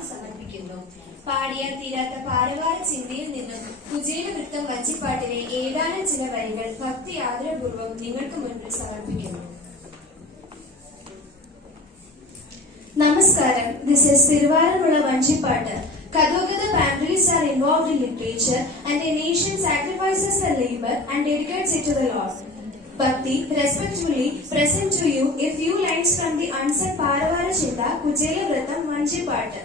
ആദ്യമായി സമർപ്പിക്കുന്നു. പാടിയാൽ തീരാത്ത പാരവാര ചിന്തയിൽ നിന്നും കുചേലവൃത്തം വഞ്ചിപ്പാട്ടിലെ ഏതാനും ചില വരികൾ ഭക്തി ആദരപൂർവ്വം നിങ്ങൾക്ക് മുൻപിൽ സമർപ്പിക്കുന്നു. Namaskaram, this is Thiruvarumula Vanchipattu. Kadogada families are involved in literature and a nation sacrifices the labor and dedicates it to the Lord. Bhakti respectfully present to you a few lines from the unsung Paravara Chinta Kuchelavratam Vanchipattu.